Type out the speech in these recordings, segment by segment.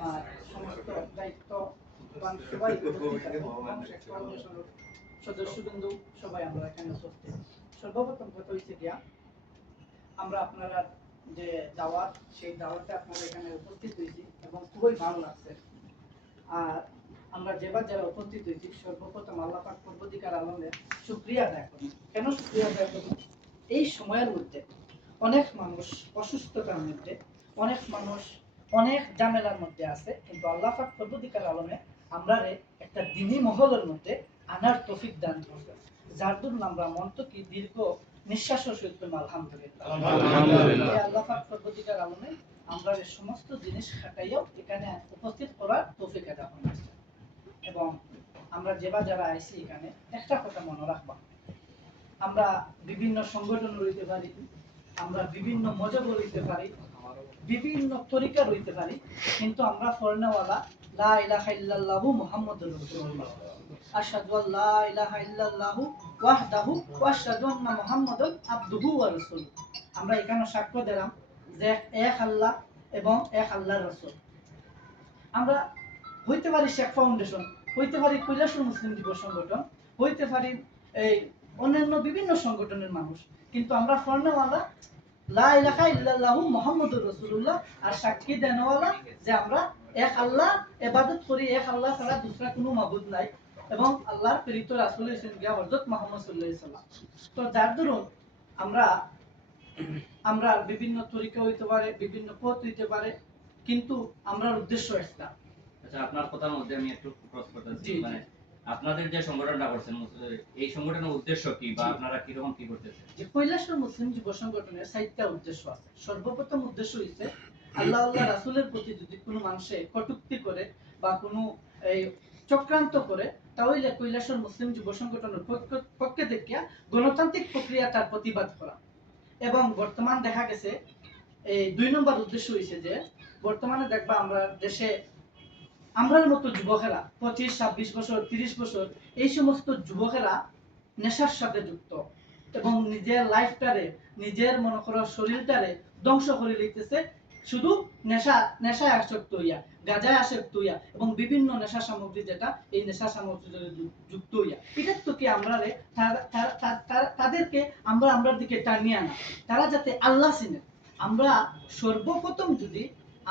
আমার সমস্ত দায়িত্ব সবাই। সদস্যবৃন্দ সবাই আমরা এখানে উপস্থিত। সর্বপ্রথম কথা হচ্ছে গিয়া, আমরা আপনারা যে দাওয়াত, সেই দাওয়াতে আপনারা এখানে উপস্থিত হয়েছি এবং খুবই ভালো লাগছে। আর আমরা যেবার যারা উপস্থিত হয়েছি, সর্বপ্রথম আল্লাহ পাক পূর্বদিকার আলমের শুক্রিয়া আদায় করি কেন শুক্রিয়া আদায় করি এই সময়ের মধ্যে অনেক মানুষ অসুস্থতার মধ্যে, অনেক মানুষ অনেক ঝামেলার মধ্যে আছে কিন্তু আল্লাহ পাক পূর্বদিকার আলমে আমরা রে একটা দিনী মহলের মধ্যে আনার তফিক দান করছে যার জন্য আমরা মন্ত কি দীর্ঘ নিঃশ্বাসও সহিত আলহামদুলিল্লাহ। আল্লাহ পাক পদ্ধতিকার আলমে আমরা সমস্ত জিনিস খাটাইয়াও এখানে উপস্থিত করার তৌফিক আদা হয়েছে এবং আমরা যেবা যারা আইছি এখানে একটা কথা মনে রাখবা। আমরা বিভিন্ন সংগঠন রইতে পারি আমরা বিভিন্ন মজা রইতে পারি বিভিন্ন তরিকা রইতে পারি, কিন্তু আমরা ফরনেওয়ালা লা ইলাহা ইল্লাল্লাহু মুহাম্মাদুর রাসূলুল্লাহ। আশহাদু ইলাহা ইল্লাল্লাহু ওয়াহদাহু ওয়া আশহাদু আন্না মুহাম্মাদান আবদুহু ওয়া আমরা এখানে সাক্ষ্য দিলাম যে এক আল্লাহ এবং এক আল্লাহর রাসূল। আমরা হইতে পারি শেখ ফাউন্ডেশন, হইতে পারি কৈলাসুর মুসলিম যুব সংগঠন, হইতে পারি এই অন্যান্য বিভিন্ন সংগঠনের মানুষ, কিন্তু আমরা ফর্ণওয়ালা লা ইলাহা ইল্লাল্লাহু মুহাম্মাদুর রাসূলুল্লাহ আর সাক্ষী দেনওয়ালা যে আমরা এক আল্লাহ ইবাদত করি এক আল্লাহ ছাড়া দুসরা কোনো মাবুদ নাই। এবং আল্লাহর প্রেরিত রাসূল হইছেন গিয়া হযরত মুহাম্মদ সাল্লাল্লাহু আলাইহি সাল্লাম। তো যার দরুন আমরা আমরা বিভিন্ন তরিকা হইতে পারে বিভিন্ন পথ হইতে পারে কিন্তু আমরা উদ্দেশ্য একটা। আচ্ছা আপনার কথার মধ্যে আমি একটু ক্রস করতে। মানে আপনাদের যে সংগঠনটা করছেন এই সংগঠনের উদ্দেশ্য কি বা। আপনারা কীরকম কি করতেছেন? যে কৈলাসর মুসলিম যুব সংগঠনের চারটা উদ্দেশ্য আছে। সর্বপ্রথম উদ্দেশ্য হইছে আল্লাহ আল্লাহ রাসূলের প্রতি যদি কোনো মানুষে কটূক্তি করে বা কোনো এই চক্রান্ত করে তাহলে কৈলাসর মুসলিম যুব সংগঠনের পক্ষে দেখিয়া গণতান্ত্রিক প্রক্রিয়া তার প্রতিবাদ করা। এবং বর্তমান দেখা গেছে এই দুই নম্বর উদ্দেশ্য হইছে যে বর্তমানে দেখবা আমরা দেশে আমরার মতো যুবকেরা পঁচিশ, ছাব্বিশ বছর, তিরিশ বছর, এই সমস্ত যুবকেরা নেশার সাথে যুক্ত এবং নিজের লাইফটারে নিজের মনে করো শরীরটারে ধ্বংস করে লইতেছে শুধু নেশা, নেশায় আসক্ত হইয়া, গাজায় আসক্ত হইয়া এবং বিভিন্ন নেশা সামগ্রী যেটা, এই নেশা সামগ্রী যুক্ত হইয়া। এটা তো কি আমরা তাদেরকে আমরা, আমরার দিকে টানিয়ে আনা তারা যাতে আল্লাহ চিনে। আমরা সর্বপ্রথম যদি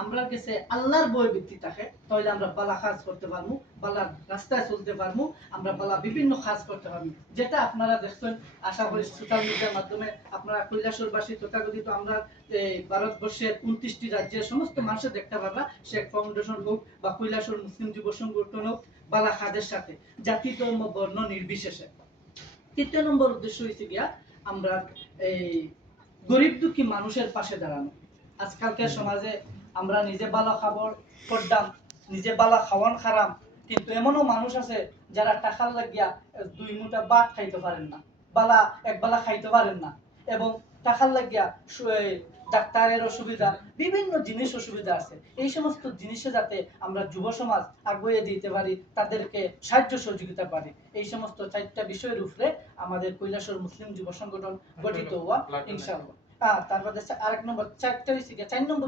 আমরা কাছে আল্লাহর বই ভিত্তি থাকে, তাহলে আমরা বালা কাজ করতে পারব বালার রাস্তায় চলতে পারব, আমরা বালা বিভিন্ন কাজ করতে পারব। যেটা আপনারা দেখছেন, আশা করি সোশ্যাল মিডিয়ার মাধ্যমে আপনারা কৈলাসরবাসী তথাকথিত আমরা এই ভারতবর্ষের উনত্রিশটি রাজ্যের সমস্ত মানুষের দেখতে পারবা, শেখ ফাউন্ডেশন হোক বা কৈলাসর মুসলিম যুব সংগঠন হোক, বালা কাজের সাথে জাতি ধর্ম বর্ণ নির্বিশেষে। তৃতীয় নম্বর উদ্দেশ্য হয়েছে গিয়া, আমরা এই গরিব দুঃখী মানুষের পাশে দাঁড়ানো। আজকালকার সমাজে আমরা নিজে বালা খাবার করতাম নিজে বালা খাওয়ান খারাম কিন্তু এমনও মানুষ আছে যারা টাকার লাগিয়া দুই মুঠা ভাত খাইতে পারেন না বালা এক বালা খাইতে পারেন না এবং টাকার লাগিয়া এই ডাক্তারের অসুবিধা বিভিন্ন জিনিস অসুবিধা আছে। এই সমস্ত জিনিসে যাতে আমরা যুব সমাজ আগুয়ে দিতে পারি তাদেরকে সাহায্য সহযোগিতা পারি। এই সমস্ত চারটা বিষয়ের উপরে আমাদের কৈলাসর মুসলিম যুব সংগঠন গঠিত হওয়া ইনশাআল্লাহ। হ্যাঁ তারপরে আরেক নম্বর চারটা হয়েছে চার নম্বর